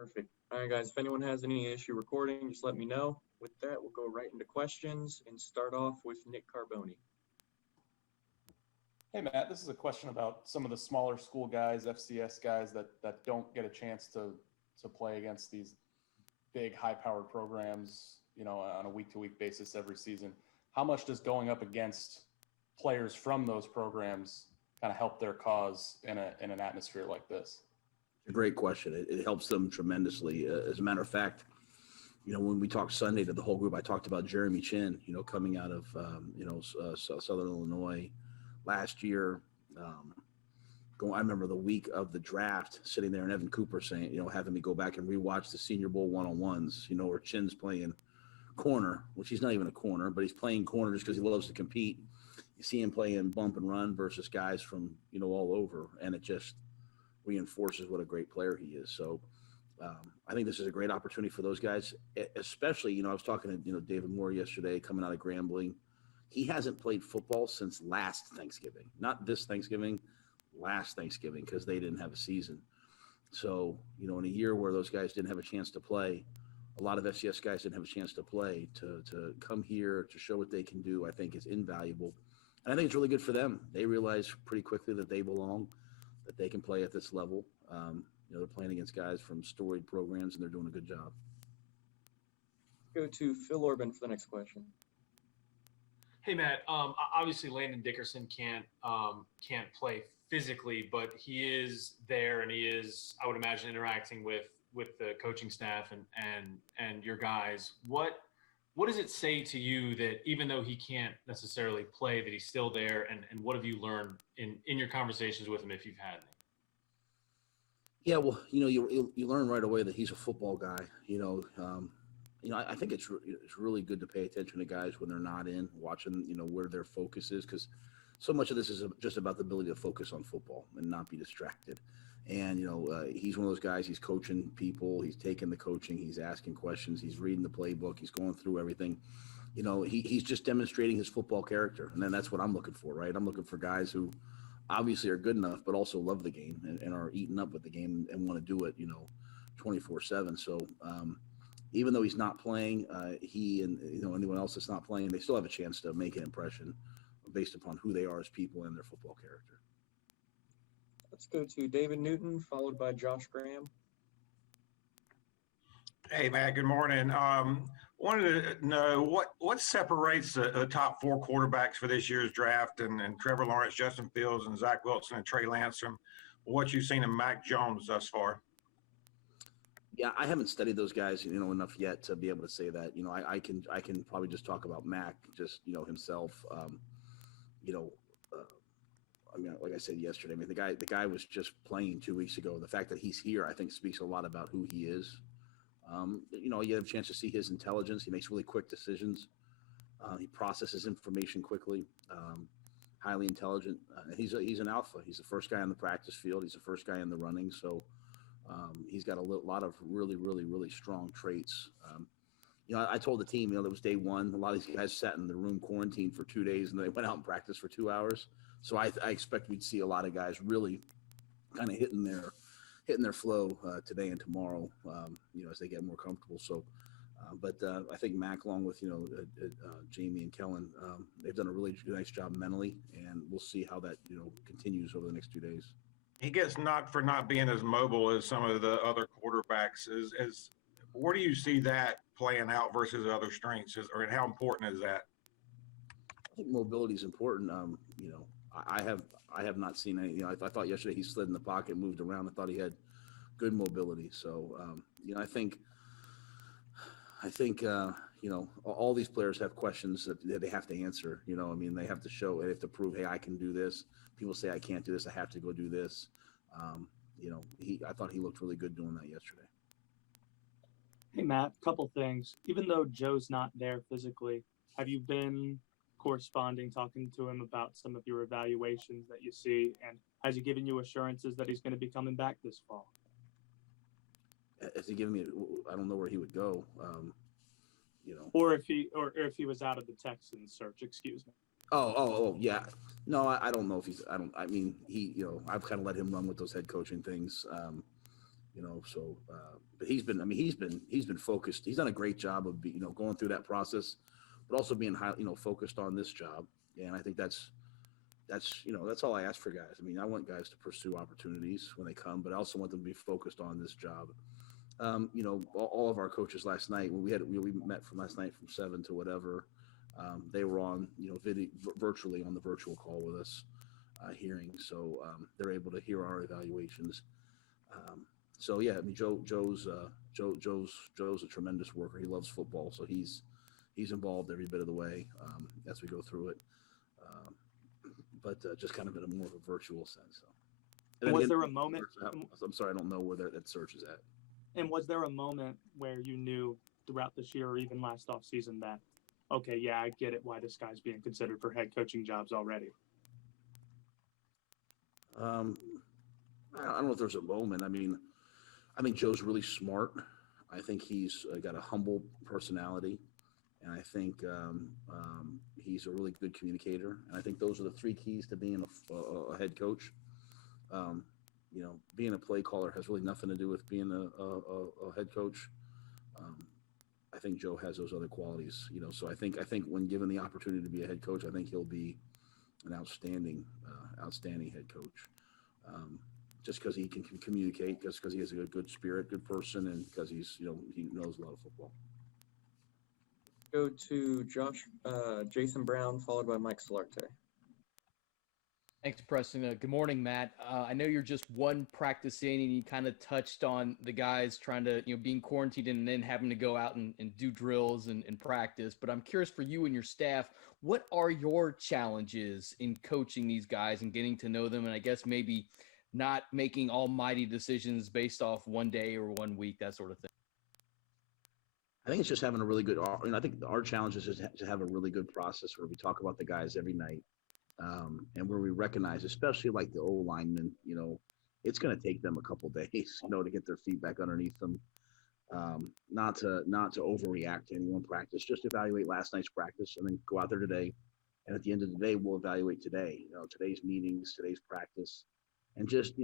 Perfect. All right, guys, if anyone has any issue recording, just let me know. With that, we'll go right into questions and start off with Nick Carboni. Hey, Matt, this is a question about some of the smaller school guys, FCS guys that don't get a chance to play against these big high-powered programs, on a week-to-week basis every season. How much does going up against players from those programs kind of help their cause in an atmosphere like this? A great question. It helps them tremendously. As a matter of fact, when we talked Sunday to the whole group, I talked about Jeremy Chin, coming out of, Southern Illinois last year. I remember the week of the draft sitting there and Evan Cooper saying, having me go back and rewatch the Senior Bowl one-on-ones, where Chin's playing corner, which he's not even a corner, but he's playing corner just because he loves to compete. You see him playing bump and run versus guys from, all over, and it just reinforces what a great player he is. So I think this is a great opportunity for those guys, especially, I was talking to, David Moore yesterday coming out of Grambling. He hasn't played football since last Thanksgiving, not this Thanksgiving, last Thanksgiving, because they didn't have a season. So, in a year where those guys didn't have a chance to play, a lot of FCS guys didn't have a chance to play, to come here to show what they can do, I think is invaluable. And I think it's really good for them. They realize pretty quickly that they belong, that they can play at this level. They're playing against guys from storied programs, and they're doing a good job. Go to Phil Orban for the next question. Hey, Matt. Obviously, Landon Dickerson can't play physically, but he is there, and he is, I would imagine, interacting with the coaching staff and your guys. What does it say to you that even though he can't necessarily play, that he's still there, and what have you learned in your conversations with him, if you've had any? Yeah, well, you learn right away that he's a football guy. I think it's really good to pay attention to guys when they're not in, watching, where their focus is, because so much of this is just about the ability to focus on football and not be distracted. And, he's one of those guys, he's coaching people, he's taking the coaching, he's asking questions, he's reading the playbook, he's going through everything. He's just demonstrating his football character. And then that's what I'm looking for, right? I'm looking for guys who obviously are good enough, but also love the game and are eating up with the game and want to do it, 24/7. So, even though he's not playing, he and anyone else that's not playing, they still have a chance to make an impression based upon who they are as people and their football character. Let's go to David Newton, followed by Josh Graham. Hey, Matt, good morning. Wanted to know what separates the top four quarterbacks for this year's draft and Trevor Lawrence, Justin Fields, and Zach Wilson and Trey Lance from what you've seen in Mac Jones thus far. Yeah, I haven't studied those guys, enough yet to be able to say that. I can probably just talk about Mac, just himself. Like I said yesterday, the guy was just playing 2 weeks ago. The fact that he's here, I think, speaks a lot about who he is. You have a chance to see his intelligence. He makes really quick decisions. He processes information quickly. Highly intelligent. He's an alpha. He's the first guy on the practice field. He's the first guy in the running. So. He's got a lot of really, really, really strong traits. I told the team, it was day one. A lot of these guys sat in the room quarantined for 2 days, and they went out and practiced for 2 hours. So I expect we'd see a lot of guys really kind of hitting their flow today and tomorrow, as they get more comfortable. So, but I think Mac, along with Jamie and Kellen, they've done a really nice job mentally, and we'll see how that continues over the next 2 days. He gets knocked for not being as mobile as some of the other quarterbacks. Where do you see that playing out versus other strengths, or how important is that? I think mobility is important. I have not seen any. I thought yesterday he slid in the pocket, moved around. I thought he had good mobility. So I think all these players have questions that they have to answer. They have to show, they have to prove, hey, I can do this. People say I can't do this. I have to go do this. I thought he looked really good doing that yesterday. Hey, Matt, couple things. Even though Joe's not there physically, have you been corresponding, talking to him about some of your evaluations that you see? And has he given you assurances that he's going to be coming back this fall? Has he given me? I don't know where he would go. Or if he was out of the Texans search. Excuse me. Oh, yeah. No, I don't know if he's. I've kind of let him run with those head coaching things. So, but he's been focused. He's done a great job of, going through that process, but also being focused on this job. And I think that's all I ask for guys. I mean, I want guys to pursue opportunities when they come, but I also want them to be focused on this job. All of our coaches last night, when we met from last night from 7 to whatever, they were on, virtually on the virtual call with us, hearing. So they're able to hear our evaluations. So yeah, I mean, Joe's a tremendous worker. He loves football, so he's involved every bit of the way as we go through it. But just kind of in a more of a virtual sense. So. Was there a moment? I'm sorry, I don't know where that search is at. And was there a moment where you knew throughout this year or even last offseason that, okay, yeah, I get it, why this guy's being considered for head coaching jobs already? I don't know if there's a moment. I mean, I think Joe's really smart. I think he's got a humble personality, and I think he's a really good communicator. And I think those are the 3 keys to being a head coach. Being a play caller has really nothing to do with being a head coach. I think Joe has those other qualities, So I think when given the opportunity to be a head coach, I think he'll be an outstanding head coach. Just because he can communicate, just because he has a good spirit, good person, and because he knows a lot of football. Go to Jason Brown, followed by Mike Solarte. Thanks, Preston. Good morning, Matt. I know you're just one practice in, and you kind of touched on the guys trying to, being quarantined and then having to go out and do drills and practice. But I'm curious for you and your staff, what are your challenges in coaching these guys and getting to know them? And I guess maybe not making almighty decisions based off one day or 1 week, that sort of thing. I think it's just having a really good, I think our challenge is just to have a really good process where we talk about the guys every night. And where we recognize, especially like the old linemen, it's going to take them a couple days, to get their feet back underneath them. Not to overreact to any one practice, just evaluate last night's practice and then go out there today. And at the end of the day, we'll evaluate today, today's meetings, today's practice, and just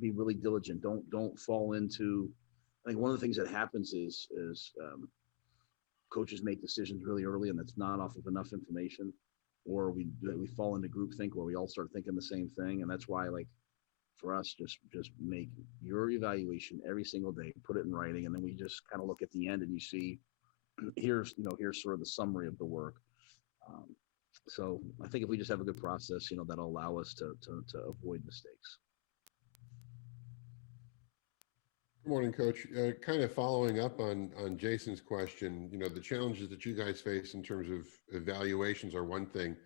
be really diligent. Don't fall into, I think one of the things that happens is coaches make decisions really early, and that's not off of enough information. Or we fall into groupthink where we all start thinking the same thing. And that's why, like, for us, just make your evaluation every single day, put it in writing. And then we just kind of look at the end and you see, here's sort of the summary of the work. So I think if we just have a good process, that'll allow us to avoid mistakes. Good morning, Coach. Kind of following up on Jason's question, the challenges that you guys face in terms of evaluations are one thing,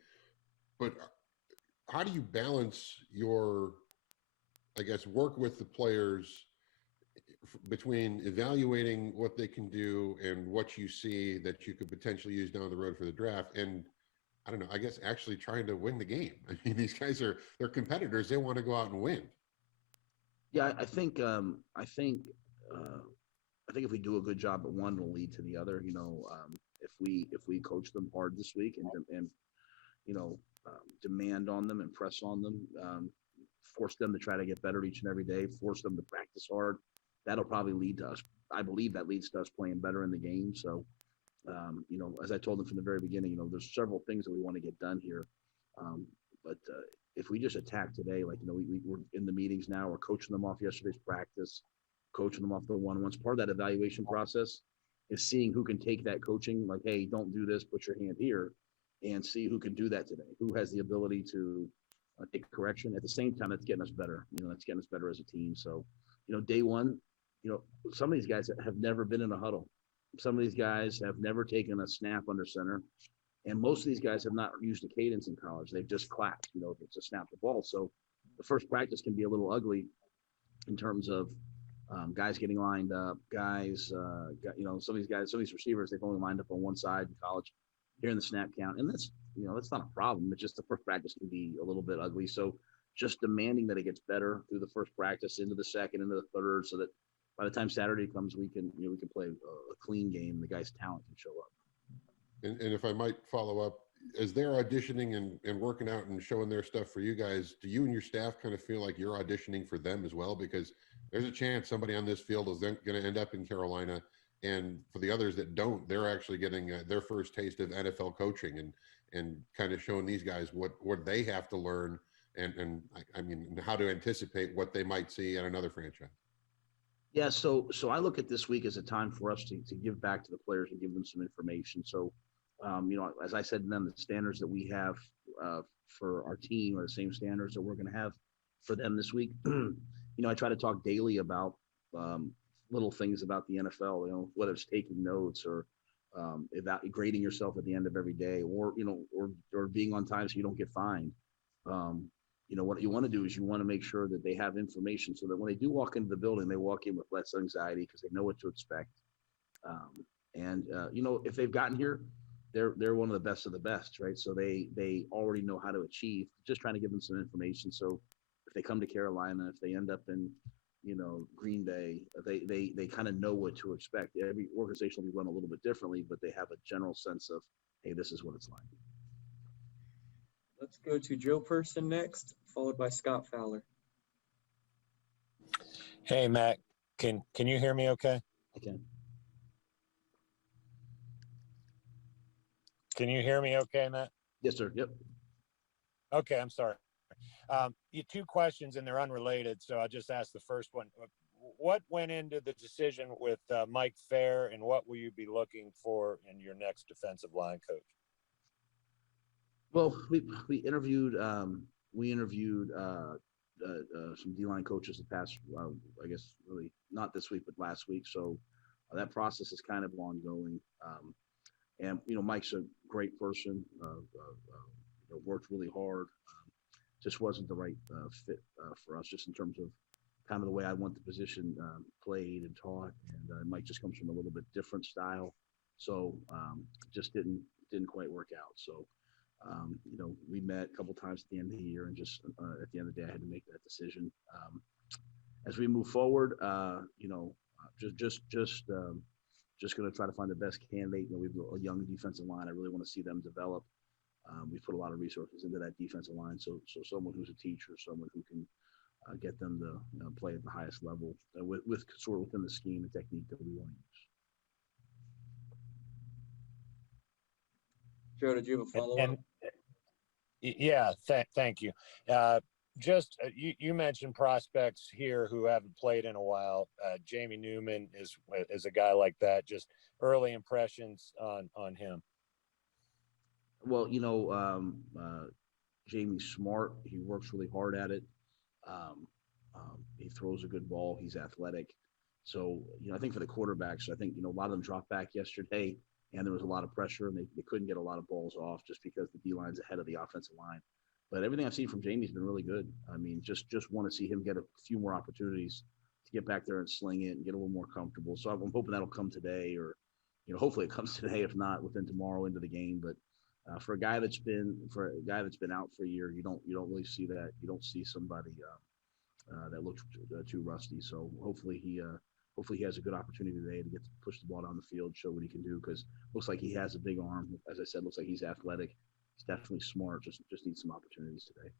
but how do you balance your, I guess, work with the players between evaluating what they can do and what you see that you could potentially use down the road for the draft? And I don't know, I guess actually trying to win the game. I mean, these guys they're competitors. They want to go out and win. Yeah, I think if we do a good job at one, will lead to the other. If we coach them hard this week and demand on them and press on them, force them to try to get better each and every day, force them to practice hard, that'll probably lead to us. I believe that leads to us playing better in the game. So, as I told them from the very beginning, there's several things that we want to get done here. But if we just attack today, like, we're in the meetings now, we're coaching them off yesterday's practice, coaching them off the one-on-ones. Part of that evaluation process is seeing who can take that coaching, like, hey, don't do this, put your hand here, and see who can do that today, who has the ability to take correction. At the same time, it's getting us better. It's getting us better as a team. So, day one, some of these guys have never been in a huddle. Some of these guys have never taken a snap under center. And most of these guys have not used a cadence in college. They've just clapped, to snap the ball. So the first practice can be a little ugly in terms of guys getting lined up, some of these receivers, they've only lined up on one side in college, hearing the snap count. And that's not a problem. It's just the first practice can be a little bit ugly. So just demanding that it gets better through the first practice, into the second, into the third, so that by the time Saturday comes, we can play a clean game. The guy's talent can show up. And if I might follow up, as they're auditioning and working out and showing their stuff for you guys, do you and your staff kind of feel like you're auditioning for them as well? Because there's a chance somebody on this field is then going to end up in Carolina. And for the others that don't, they're actually getting their first taste of NFL coaching and kind of showing these guys what they have to learn and I mean, how to anticipate what they might see at another franchise. Yeah, so I look at this week as a time for us to give back to the players and give them some information. So, as I said to them, the standards that we have for our team are the same standards that we're going to have for them this week. I try to talk daily about little things about the NFL. Whether it's taking notes or grading yourself at the end of every day, or or being on time so you don't get fined. What you want to do is you want to make sure that they have information so that when they do walk into the building, they walk in with less anxiety because they know what to expect. If they've gotten here, they're one of the best, right? So they already know how to achieve. Just trying to give them some information. So if they come to Carolina, if they end up in Green Bay, they kind of know what to expect. Every organization will be run a little bit differently, but they have a general sense of, hey, this is what it's like. Let's go to Joe Person next, followed by Scott Fowler. Hey, Matt, can you hear me okay? I can. Can you hear me okay, Matt? Yes, sir. Yep. Okay, I'm sorry. You two questions and they're unrelated, so I'll just ask the first one. What went into the decision with Mike Fair, and what will you be looking for in your next defensive line coach? Well, we interviewed some D-line coaches the past, I guess really not this week, but last week. So that process is kind of ongoing. Mike's a great person, worked really hard. Just wasn't the right fit for us, just in terms of kind of the way I want the position played and taught. And Mike just comes from a little bit different style. So just didn't quite work out. So we met a couple times at the end of the year, and just at the end of the day, I had to make that decision. As we move forward, just going to try to find the best candidate. We've got a young defensive line. I really want to see them develop. We put a lot of resources into that defensive line, so someone who's a teacher, someone who can get them to play at the highest level with sort of within the scheme and technique that we want to use. Joe, did you have a follow-up? Yeah, thank you. You mentioned prospects here who haven't played in a while. Jamie Newman is a guy like that. Just early impressions on him. Well, Jamie's smart. He works really hard at it. He throws a good ball. He's athletic. So, I think for the quarterbacks, a lot of them dropped back yesterday, and there was a lot of pressure, and they couldn't get a lot of balls off just because the D-line's ahead of the offensive line. But everything I've seen from Jamie's been really good. I mean, just want to see him get a few more opportunities to get back there and sling it and get a little more comfortable. So I'm hoping that'll come today, or hopefully it comes today, if not within tomorrow into the game. But for a guy that's been out for a year, you don't really see that. You don't see somebody that looks too rusty. So hopefully he has a good opportunity today to get to push the ball down the field, show what he can do, because looks like he has a big arm. As I said, looks like he's athletic. He's definitely smart. Just needs some opportunities today.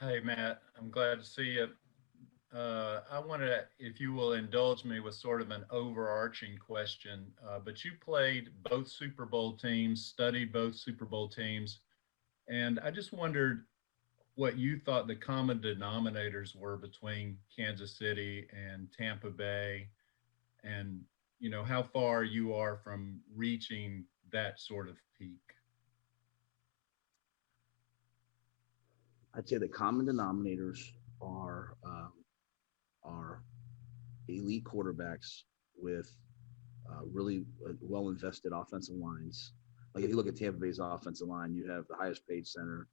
Hey, Matt, I'm glad to see you. I wanted to, if you will indulge me with sort of an overarching question, but you played both Super Bowl teams, studied both Super Bowl teams, and I just wondered what you thought the common denominators were between Kansas City and Tampa Bay, and how far you are from reaching that sort of peak. I'd say the common denominators are elite quarterbacks with really well invested offensive lines. Like if you look at Tampa Bay's offensive line, you have the highest paid center,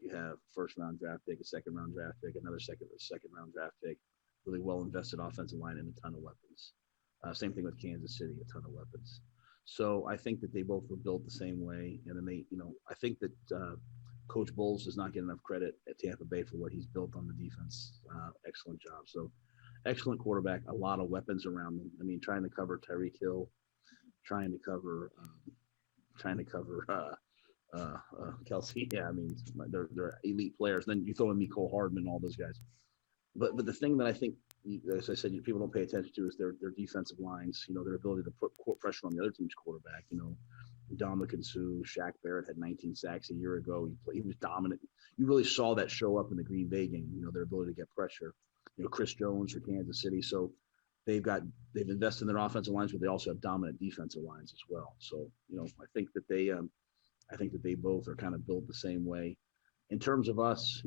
you have first round draft pick, a second round draft pick, another second round draft pick, really well invested offensive line and a ton of weapons. Same thing with Kansas City, a ton of weapons. So I think that they both were built the same way. And then I think that Coach Bowles does not get enough credit at Tampa Bay for what he's built on the defense. Excellent job. So excellent quarterback, a lot of weapons around him. I mean, trying to cover Tyreek Hill trying to cover Kelsey. Yeah, I mean, they're elite players. Then you throw in Mecole Hardman, all those guys. But the thing that I think, as I said, people don't pay attention to is their defensive lines. Their ability to put court pressure on the other team's quarterback. Dominican Sue, Shaq Barrett had 19 sacks a year ago. He was dominant. You really saw that show up in the Green Bay game. Their ability to get pressure. Chris Jones for Kansas City. So they've invested in their offensive lines, but they also have dominant defensive lines as well. So I think that they both are kind of built the same way. In terms of us,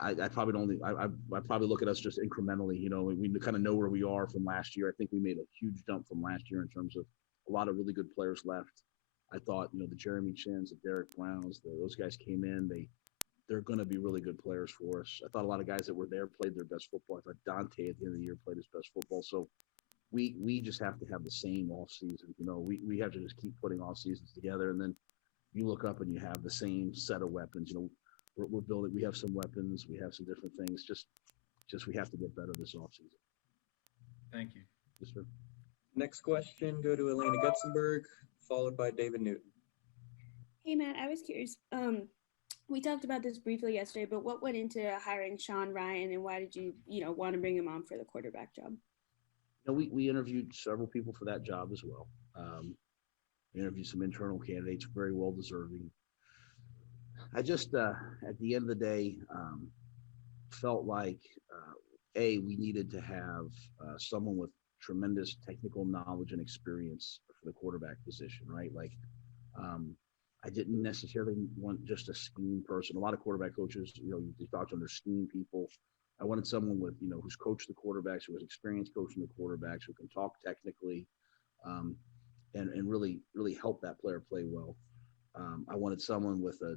I probably look at us just incrementally. We kind of know where we are from last year. I think we made a huge jump from last year in terms of a lot of really good players left. I thought, the Jeremy Chins, the Derek Browns, those guys came in. They're going to be really good players for us. I thought a lot of guys that were there played their best football. I thought Dante at the end of the year played his best football. So we just have to have the same off season. We have to just keep putting off seasons together, and then you look up and you have the same set of weapons. We're building. We have some weapons. We have some different things. Just we have to get better this off season. Thank you. Yes, sir. Next question, go to Elena Gutsenberg, followed by David Newton. Hey, Matt, I was curious. We talked about this briefly yesterday, but what went into hiring Sean Ryan, and why did you want to bring him on for the quarterback job? We interviewed several people for that job as well. We interviewed some internal candidates, very well deserving. I just, at the end of the day, felt like, we needed to have someone with tremendous technical knowledge and experience for the quarterback position, right? Like, I didn't necessarily want just a scheme person. A lot of quarterback coaches, you talk to them, they're scheme people. I wanted someone with, who's coached the quarterbacks, who has experience coaching the quarterbacks, who can talk technically, and really, really help that player play well. I wanted someone with the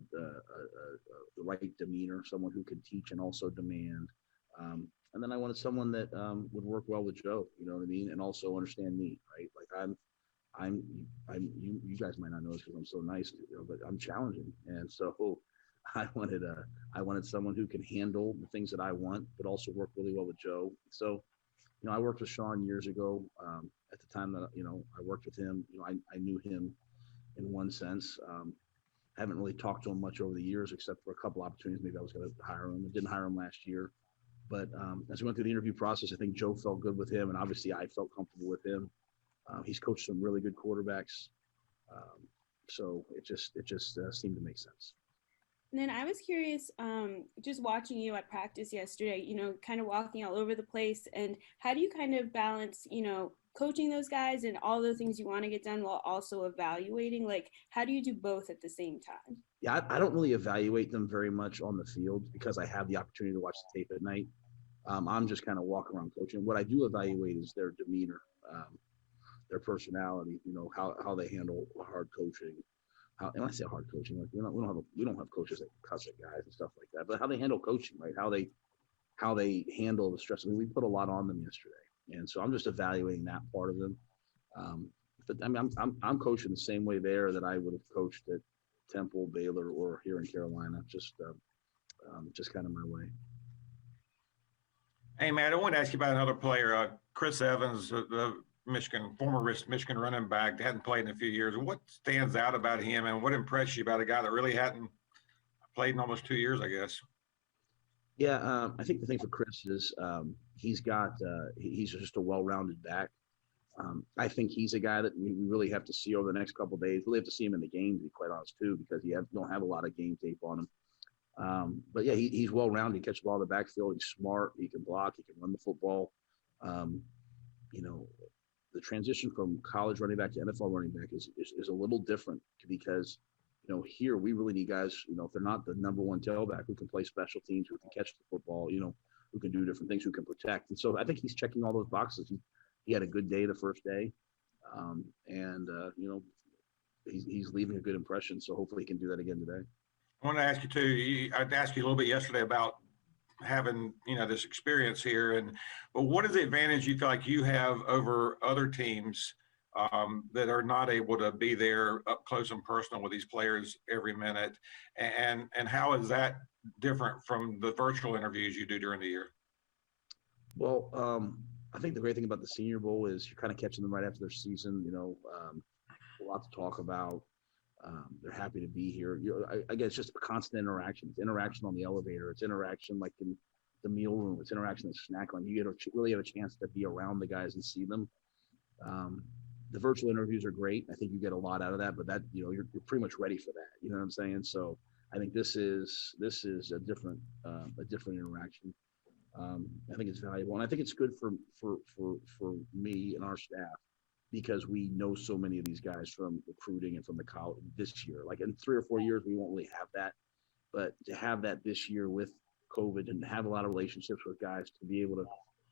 right demeanor, someone who could teach and also demand. And then I wanted someone that would work well with Joe, you know what I mean, and also understand me, right? Like you guys might not know this because I'm so nice, but I'm challenging, and so I wanted someone who can handle the things that I want, but also work really well with Joe. So, I worked with Sean years ago. At the time that I worked with him, I knew him in one sense. I haven't really talked to him much over the years, except for a couple opportunities. Maybe I was going to hire him. I didn't hire him last year. But as we went through the interview process, I think Joe felt good with him, and obviously I felt comfortable with him. He's coached some really good quarterbacks, so it just seemed to make sense. And then I was curious, just watching you at practice yesterday, kind of walking all over the place, and how do you kind of balance, coaching those guys and all the things you want to get done while also evaluating? Like, how do you do both at the same time? Yeah, I don't really evaluate them very much on the field because I have the opportunity to watch the tape at night. I'm just kind of walking around coaching. What I do evaluate is their demeanor, their personality, how they handle hard coaching. And I say hard coaching, like we don't have coaches that cuss at guys and stuff like that, but how they handle coaching, right? How they handle the stress. I mean, we put a lot on them yesterday, and so I'm just evaluating that part of them. But I mean, I'm coaching the same way there that I would have coached at Temple, Baylor, or here in Carolina. Just kind of my way. Hey, Matt, I want to ask you about another player, Chris Evans, the former Michigan running back, hadn't played in a few years. What stands out about him, and what impressed you about a guy that really hadn't played in almost 2 years, I guess? Yeah, I think the thing for Chris is he's just a well-rounded back. I think he's a guy that we really have to see over the next couple of days. Really have to see him in the game, to be quite honest, too, because don't have a lot of game tape on him. But yeah, he's well-rounded. He catches the ball in the backfield. He's smart. He can block. He can run the football. The transition from college running back to NFL running back is a little different because, here we really need guys, if they're not the number one tailback, who can play special teams, who can catch the football, who can do different things, who can protect. And so I think he's checking all those boxes. He had a good day the first day, and he's leaving a good impression. So hopefully he can do that again today. I want to ask you too. I'd asked you a little bit yesterday about having this experience here, but what is the advantage you feel like you have over other teams that are not able to be there up close and personal with these players every minute, and how is that different from the virtual interviews you do during the year? Well, I think the great thing about the Senior Bowl is you're kind of catching them right after their season. A lot to talk about. They're happy to be here. Again, it's just constant interaction. It's interaction on the elevator. It's interaction like in the meal room. It's interaction in the snack line. You really have a chance to be around the guys and see them. The virtual interviews are great. I think you get a lot out of that, but that you're pretty much ready for that. You know what I'm saying? So I think this is a different interaction. I think it's valuable, and I think it's good for me and our staff because we know so many of these guys from recruiting and from the college this year. Like in 3 or 4 years, we won't really have that, but to have that this year with COVID and have a lot of relationships with guys to be able to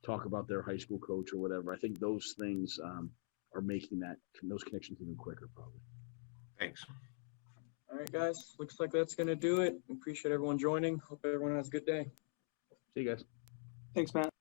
talk about their high school coach or whatever, I think those things are making those connections even quicker, probably. Thanks. All right, guys. Looks like that's going to do it. Appreciate everyone joining. Hope everyone has a good day. See you guys. Thanks, Matt.